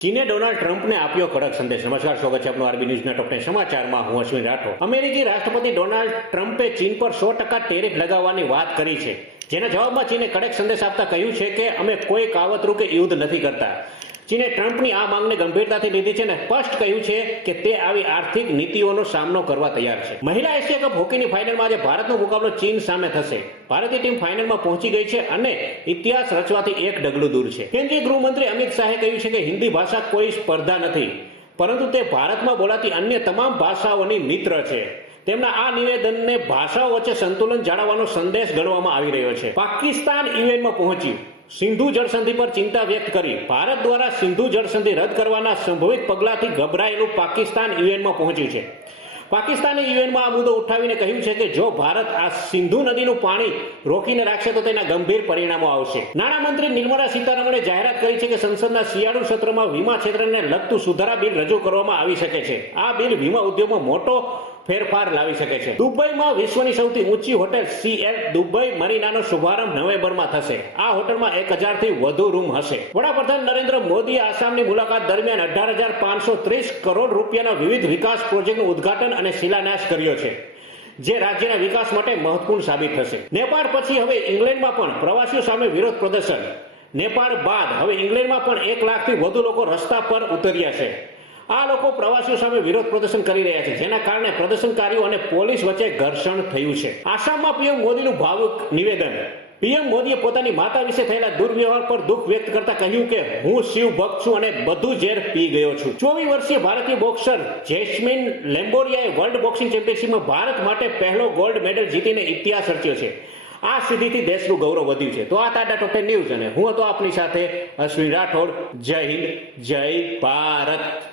ચીને ડોનાલ્ડ ટ્રમ્પને આપ્યો કડક સંદેશ। નમસ્કાર, સ્વાગત છે આપનું આરબી ન્યૂઝના ટોપ 10 સમાચારમાં। હું અશ્વિન રાઠોડ। અમેરિકી રાષ્ટ્રપતિ ડોનાલ્ડ ટ્રમ્પે ચીન પર 100% ટેરિફ લગાવવાની વાત કરી છે, જેના જવાબમાં ચીને કડક સંદેશ આપતા કહ્યું છે કે અમે કોઈ કાવતરું કે યુદ્ધ નથી કરતા। ચીને ટ્રમ્પની આ માંગને ગંભીરતાથી લીધી છે અને સ્પષ્ટ કહ્યું છે કે તે આવી આર્થિક નીતિઓનો સામનો કરવા તૈયાર છે। મહિલા એશિયા કપ હોકીની ફાઇનલમાં આજે ભારતનો મુકાબલો ચીન સામે થશે। ભારતીય ટીમ ફાઇનલમાં પહોંચી ગઈ છે અને ઇતિહાસ રચવાથી એક ડગલું દૂર છે। કેન્દ્રીય ગૃહમંત્રી અમિત શાહે કહ્યું છે કે હિન્દી ભાષા કોઈ સ્પર્ધા નથી, પરંતુ તે ભારતમાં બોલાતી અન્ય તમામ ભાષાઓની મિત્ર છે। તેમના આ નિવેદનને ભાષાઓ વચ્ચે સંતુલન જાળવવાનો સંદેશ ગણવામાં આવી રહ્યો છે। પાકિસ્તાન યુએનમાં પહોંચ્યું, સિંધુ જળસંધિ પર ચિંતા વ્યક્ત કરી। ભારત દ્વારા સિંધુ જળસંધિ રદ કરવાના સંભવિત પગલાથી ગભરાયેલું પાકિસ્તાન યુએનમાં પહોંચ્યું છે। પાકિસ્તાને યુએનમાં આ મુદ્દો ઉઠાવીને કહ્યું છે કે જો ભારત આ સિંધુ નદીનું પાણી રોકીને રાખશે તો તેના ગંભીર પરિણામો આવશે। નાણામંત્રી નિર્મલા સીતારમણે જાહેરાત કરી છે કે સંસદના શિયાળુ સત્રમાં વીમા ક્ષેત્રને લગતું સુધારા બિલ રજૂ કરવામાં આવી શકે છે। આ બિલ વીમા ઉદ્યોગમાં મોટો ફેરફાર લાવી શકે છે। દુબઈમાં વિશ્વની સૌથી ઊંચી હોટેલ CL દુબઈ મરીનાનો શુભારંભ નવેમ્બરમાં થશે। આ હોટલમાં 1000થી વધુ રૂમ હશે। વડાપ્રધાન નરેન્દ્ર મોદીએ આસામની મુલાકાત દરમિયાન 18,530 કરોડ રૂપિયાના વિવિધ વિકાસ પ્રોજેક્ટનું ઉદ્ઘાટન અને શિલાન્યાસ કર્યો છે, જે રાજ્યના વિકાસ માટે મહત્વપૂર્ણ સાબિત થશે। નેપાળ પછી હવે ઇંગ્લેન્ડમાં પણ પ્રવાસીઓ સામે વિરોધ પ્રદર્શન। નેપાળ બાદ હવે ઇંગ્લેન્ડમાં પણ 1 લાખથી વધુ લોકો રસ્તા પર ઉતર્યા છે। આ લોકો પ્રવાસીઓ સામે વિરોધ પ્રદર્શન કરી રહ્યા છે, જેના કારણે પ્રદર્શનકારીઓ અને પોલીસ વચ્ચે ઘર્ષણ થયું છે। આસામમાં પીએમ મોદીનું ભાવુક નિવેદન। પીએમ મોદીએ પોતાની માતા વિશે થયેલા દુર્વ્યવહાર પર દુઃખ વ્યક્ત કરતા કહ્યું કે હું શિવ ભક્ત છું અને બધું ઝેર પી ગયો છું। 24 વર્ષીય ભારતીય બોક્સર જેસ્મીન લેમ્બોરિયાએ વર્લ્ડ બોક્સિંગ ચેમ્પિયનશિપમાં ભારત માટે પહેલો ગોલ્ડ મેડલ જીતીને ઇતિહાસ રચ્યો છે। આ સિદ્ધિથી દેશનું ગૌરવ વધ્યું છે। તો આ તાજા ટોપ 10 ન્યૂઝ અને હું હતો આપની સાથે અશ્વિન રાઠોડ। જય હિન્દ, જય ભારત।